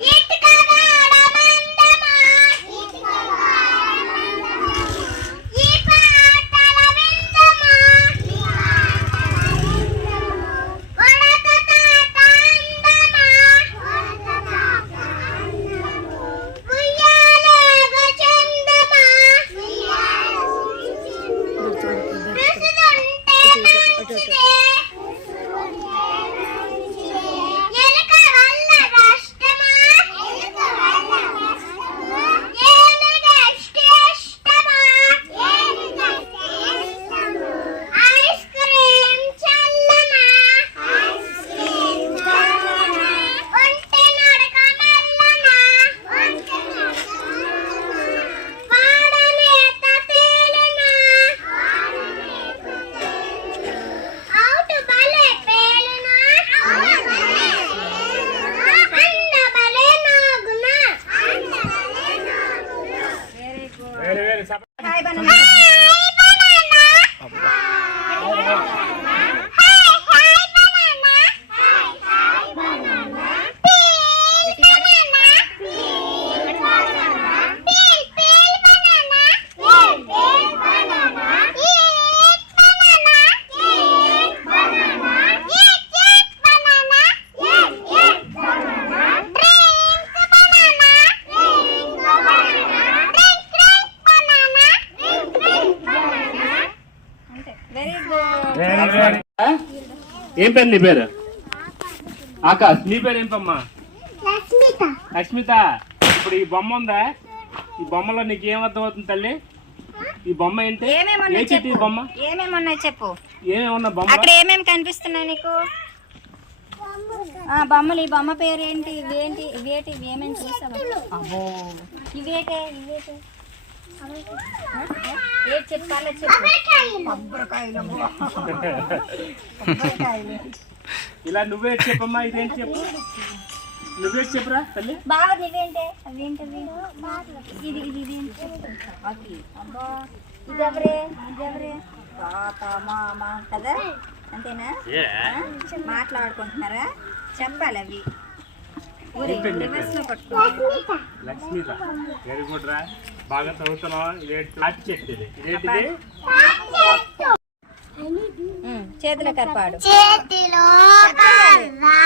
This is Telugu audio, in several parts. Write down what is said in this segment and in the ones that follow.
Yeah. వేరే వేరే ఏం పేరు నీ పేరు? ఆకాష్. నీ పేరు ఏంటమ్మా లక్ష్మిత. లక్ష్మిత. ఇప్పుడు ఈ బొమ్మ ఉందా? ఈ బొమ్మలో నీకు ఏం అర్థం అవుతుంది తల్లి? ఈ బొమ్మ ఏంటి? ఏ చిట్టి బొమ్మ? ఏమేమి ఉన్నాయి చెప్పు? ఏమేమి ఉన్న బొమ్మ? అక్కడ ఏమేమి కనిపిస్తున్నాయి నీకు? ఆ బొమ్మలు. ఈ బొమ్మ పేరు ఏంటి ఇవేంటి? ఇవేటి? ఇవేమేమి చూసావా? అబ్బో. ఇవేటే ఇవేటే. ఇలా నువ్వే చెప్పమ్మా ఇదేంటి చెప్పు? నువ్వే చెప్పురా తల్లి. బాగా ఇది ఇది ఇదెవరే ఇదెవరే మామ కదా? అంతేనా? ఆ? మాట్లాడుకుంటున్నారా? చెప్పాలి అవి. ఊరి రివర్స్లో పట్టుకో లక్ష్మిత వెరీ గుడ్ రా బాగా చదువుతున్నావు? ఇదేంటి తాటి చెట్టు ఇది ఇదేంటిది ఉమ్, చేతుల కరపాడు చేతిలో కర్ర చేతిలో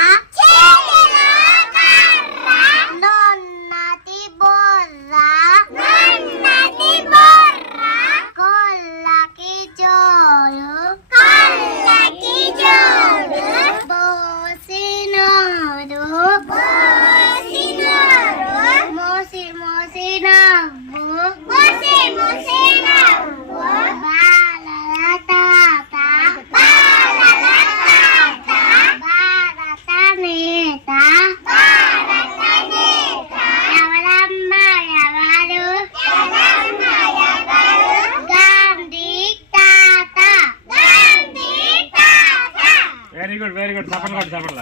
వెరీ గుడ్ వెరీ గుడ్ సఫల్ కూడా సఫల్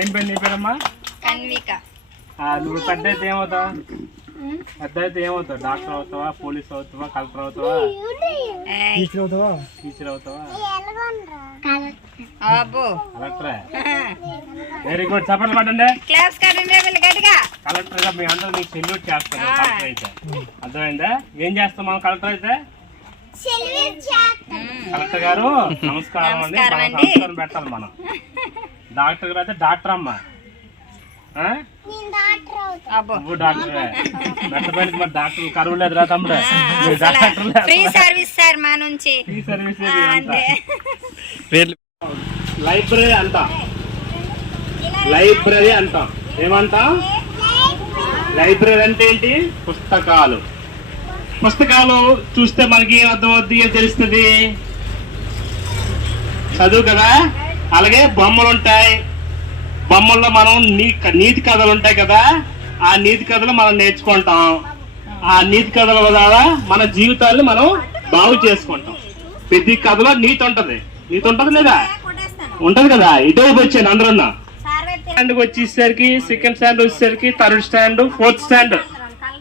ఏం పేరు నీ పేరమ్మా? కన్విక ఆ, నువ్వు పెద్ద అయితే ఏమవుతావు? పెద్ద అయితే ఏమవుతావు? డాక్టర్ అవుతావా? పోలీస్ అవుతావా? కలెక్టర్ అవుతావా? టీచర్ అవుతావా? అబ్బో. కలెక్టరే. వెరీ గుడ్ సఫల్ పడండి క్లాస్ కలెక్టర్గా మీ అందరూ మీకు సెల్యూట్ చేస్తాం కలెక్టర్ అయితే. అర్థమైందా? ఏం చేస్తాం మనం కలెక్టర్ అయితే? కలెక్టర్ గారు నమస్కారం అండి. నమస్కారం మనం అండి. నమస్కారం పెట్టాలి మనం. డాక్టర్ గారు అయితే డాక్టర్ అమ్మ. ఆ? అబ్బో. నువ్వు డాక్టర్. మెట్టపల్లికి మరి డాక్టర్ కరువు లేదురా తమ్ముడు. నువ్వు డాక్టర్ ఫ్రీ సర్వీస్ సార్ మా నుంచి. ఫ్రీ సర్వీస్ లైబ్రరీ అంటాం. లైబ్రరీ అంటాం. ఏమంటాం? లైబ్రరీ అంటే ఏంటి? పుస్తకాలు. పుస్తకాలు చూస్తే మనకి ఏం అర్థం అవుద్ది ఏం తెలుస్తుంది. చదువు కదా? అలాగే బొమ్మలు ఉంటాయి. బొమ్మల్లో మనం నీ నీతి కథలు ఉంటాయి కదా? ఆ నీతి కథలు మనం నేర్చుకుంటాం. ఆ నీతి కథల ద్వారా మన జీవితాన్ని మనం బాగు చేసుకుంటాం. ప్రతి కథలో నీతి ఉంటది. నీతి ఉంటది లేదా? ఉంటది కదా? ఇటువైపు వచ్చాను అందరూ సార్ వైపు స్టాండ్ వచ్చేసరికి సెకండ్ స్టాండ్ వచ్చేసరికి third stand fourth stand.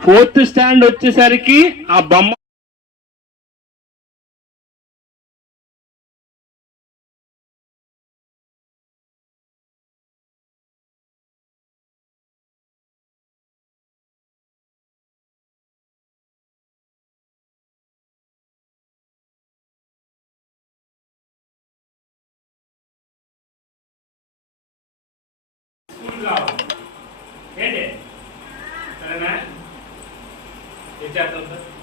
Fourth stand వచ్చేసరికి ఆ బొమ్మ Yeah. विचार